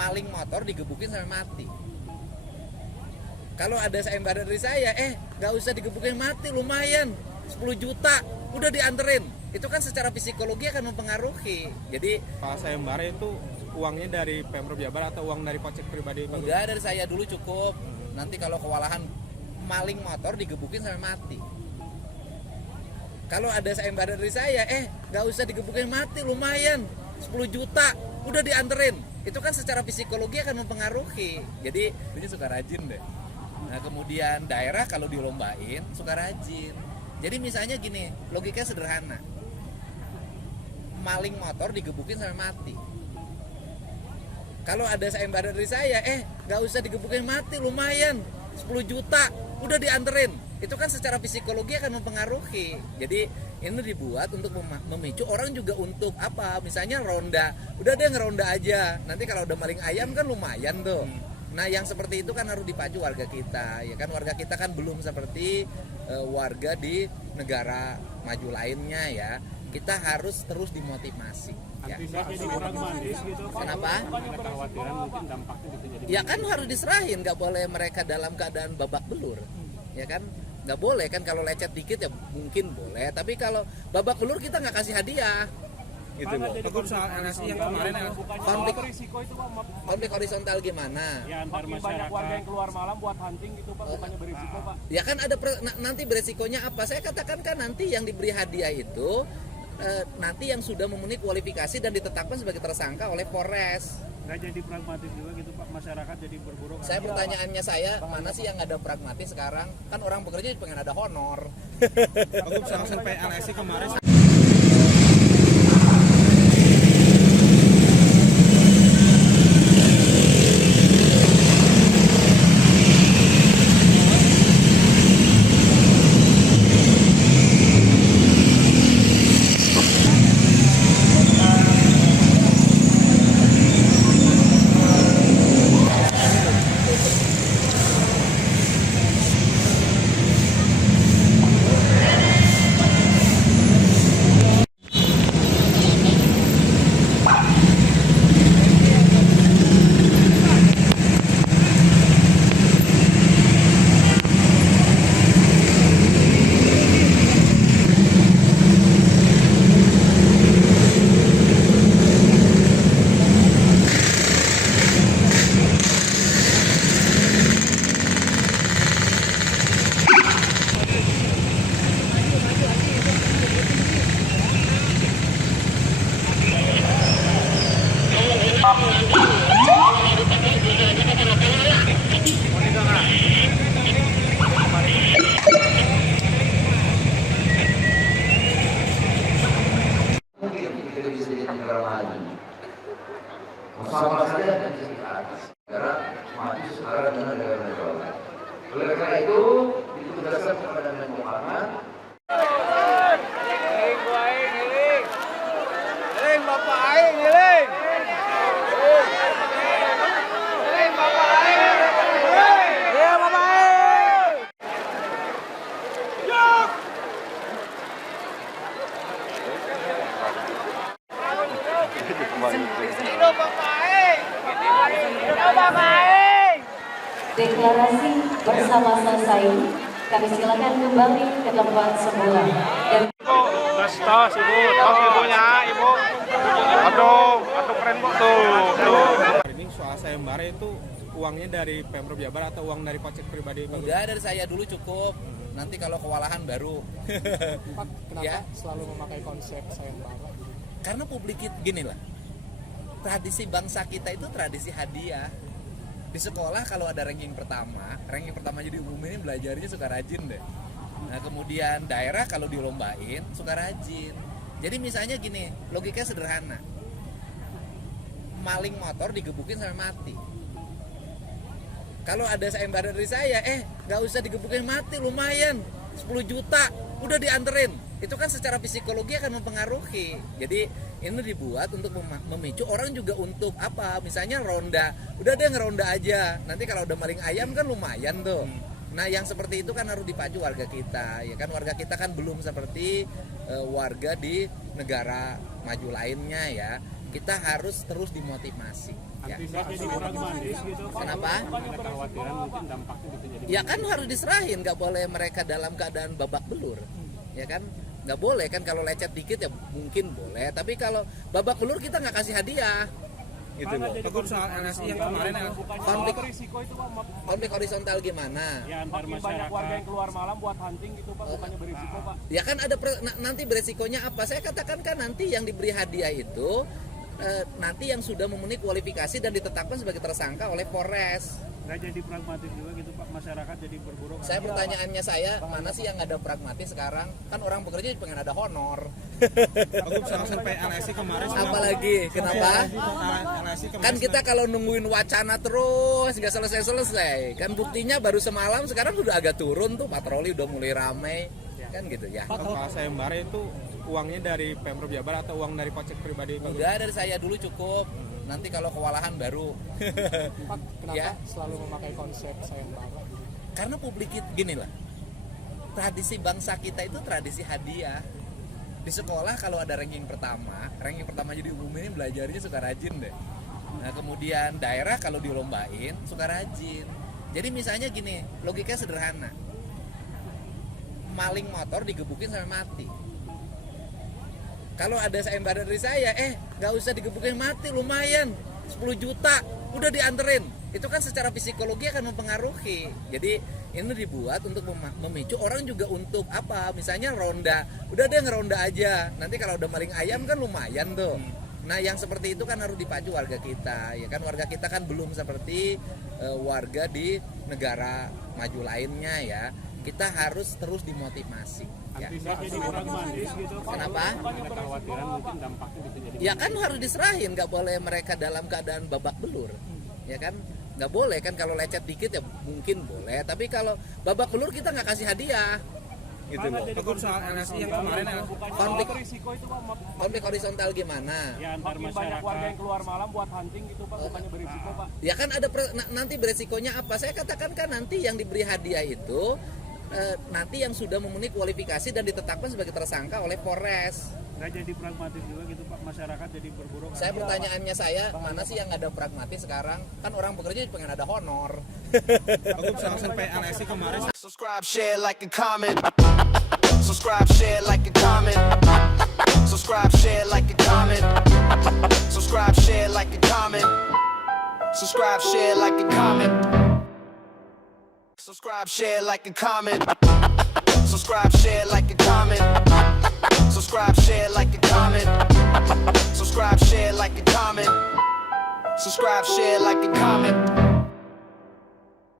maling motor digebukin sampai mati. Kalau ada sayembara dari saya, nggak usah digebukin mati, lumayan 10 juta, udah dianterin. Itu kan secara psikologi akan mempengaruhi. Jadi Pak, sayembara itu uangnya dari Pemprov Jabar atau uang dari kocek pribadi? enggak, dari saya dulu cukup. Nanti kalau kewalahan maling motor digebukin sampai mati. Kalau ada sayembara dari saya, nggak usah digebukin mati, lumayan 10 juta, udah dianterin. Itu kan secara psikologi akan mempengaruhi. Jadi dia suka rajin deh. Nah kemudian daerah kalau dilombain suka rajin. Jadi misalnya gini, logikanya sederhana. Maling motor digebukin sampai mati. Kalau ada sayembara dari saya, nggak usah digebukin mati, lumayan 10 juta, udah dianterin. Itu kan secara psikologi akan mempengaruhi. Jadi ini dibuat untuk memicu orang juga untuk apa? Misalnya ronda, udah deh ngeronda aja. Nanti kalau udah maling ayam kan lumayan tuh. Nah yang seperti itu kan harus dipacu warga kita, ya kan warga kita kan belum seperti warga di negara maju lainnya ya. Kita harus terus dimotivasi. Ya. Kenapa? Ya kan harus diserahin, nggak boleh mereka dalam keadaan babak belur, ya kan? Nggak boleh kan, kalau lecet dikit ya mungkin boleh, tapi kalau babak belur kita nggak kasih hadiah. Gitu loh. Hukum soal LSI yang kemarin konflik horizontal gimana? Ya, makin banyak warga yang keluar malam buat hunting gitu Pak, bukannya berisiko Pak. Ya kan ada nanti beresikonya apa? Saya katakan kan nanti yang diberi hadiah itu nanti yang sudah memenuhi kualifikasi dan ditetapkan sebagai tersangka oleh Polres. Nggak jadi pragmatis juga gitu Pak, masyarakat jadi berburu. Saya pertanyaannya mana sih yang ada pragmatis sekarang? Kan orang bekerja pengen ada honor. Hukum soal survei LSI kemarin. Sama saja dan negara maju sekarang dengan negara. Oleh karena itu ditugaskan kepada Menko Pangan. Ngiling Bapak aing ngiling. Ngiling Bapak aing. Iya Bapak aing. Yuk. Hidup Bapak aing. Hidup Bapak aing. Deklarasi bersama selesai. Kami silakan kembali ke tempat semula. Dan Tos Ibu, tos ibunya Ibu. Aduh keren Bu tuh. Ini soal sayembara itu uangnya dari Pemprov Jabar atau uang dari kocek pribadi? Enggak, dari saya dulu cukup. Nanti kalau kewalahan baru. Pak, kenapa Ya. selalu memakai konsep sayembara? Karena publik gini lah. Tradisi bangsa kita itu tradisi hadiah. Di sekolah kalau ada ranking pertama jadi umum ini belajarnya suka rajin deh. Nah kemudian daerah kalau dilombain suka rajin. Jadi misalnya gini, logikanya sederhana. Maling motor digebukin sampai mati. Kalau ada sayembara dari saya, nggak usah digebukin mati, lumayan 10 juta, udah dianterin. Itu kan secara psikologi akan mempengaruhi. Jadi ini dibuat untuk memicu orang juga untuk apa? Misalnya ronda, udah deh ngeronda aja. Nanti kalau udah maling ayam kan lumayan tuh. Nah yang seperti itu kan harus dipacu warga kita, ya kan warga kita kan belum seperti warga di negara maju lainnya ya. kita harus terus dimotivasi. Ya. Kenapa? Ya kan harus diserahin, nggak boleh mereka dalam keadaan babak belur, ya kan? Nggak boleh kan, kalau lecet dikit ya mungkin boleh, tapi kalau babak belur kita nggak kasih hadiah, gitu loh. Teguh soal LSI yang kemarin Konflik horizontal gimana? Ya, makin banyak warga yang keluar malam buat hunting gitu Pak, bukannya berisiko Pak. Ya kan ada nanti beresikonya apa? Saya katakan kan nanti yang diberi hadiah itu nanti yang sudah memenuhi kualifikasi dan ditetapkan sebagai tersangka oleh Polres. Nggak jadi pragmatis juga gitu Pak, masyarakat jadi berburu. Saya pertanyaannya mana sih yang ada pragmatis sekarang? Kan orang bekerja pengen ada honor. Teguh soal survei LSI kemarin. Apalagi kenapa? LSI kemarin Kan kita kalau nungguin wacana terus nggak selesai-selesai. Kan buktinya baru semalam, sekarang udah agak turun tuh, patroli udah mulai ramai. Kan gitu ya. Kalau sayembara itu uangnya dari Pemprov Jabar atau uang dari kocek pribadi? Udah dari saya dulu cukup. Nanti kalau kewalahan baru. Kenapa Ya. selalu memakai konsep sayembara? Karena publik itu gini lah. Tradisi bangsa kita itu tradisi hadiah. Di sekolah kalau ada ranking pertama jadi umum ini belajarnya suka rajin deh. Nah kemudian daerah kalau dilombain suka rajin. Jadi misalnya gini, logikanya sederhana. Maling motor digebukin sampai mati. Kalau ada sayembara dari saya, nggak usah digebukin mati, lumayan 10 juta, udah dianterin. Itu kan secara psikologi akan mempengaruhi. Jadi ini dibuat untuk memicu orang juga untuk apa? Misalnya ronda, udah deh ngeronda aja. Nanti kalau udah maling ayam kan lumayan tuh. Nah yang seperti itu kan harus dipacu warga kita, ya kan warga kita kan belum seperti warga di negara maju lainnya ya. Kita harus terus dimotivasi. Ya. Kenapa? Ya kan harus diserahin, nggak boleh mereka dalam keadaan babak belur, ya kan? Nggak boleh kan, kalau lecet dikit ya mungkin boleh, tapi kalau babak belur kita nggak kasih hadiah, gitu loh. Teguh soal LSI yang kemarin Konflik horizontal gimana? Ya, makin banyak warga yang keluar malam buat hunting gitu Pak, bukannya berisiko Pak. Ya kan ada nanti beresikonya apa? Saya katakan kan nanti yang diberi hadiah itu nanti yang sudah memenuhi kualifikasi dan ditetapkan sebagai tersangka oleh Polres. Nggak jadi pragmatis juga gitu Pak, masyarakat jadi berburu. Saya pertanyaannya mana sih yang ada pragmatis sekarang? Kan orang bekerja pengen ada honor. Teguh soal survei LSI kemarin. Subscribe, share, like, and comment. Subscribe, share, like, and comment. Subscribe, share, like, and comment. Subscribe, share, like, and comment. Subscribe, share, like, and comment. Subscribe, share, like, and comment. Subscribe, share, like, and comment. Subscribe, share, like, and comment. Subscribe, share, like, and comment. Subscribe, share, like, and comment.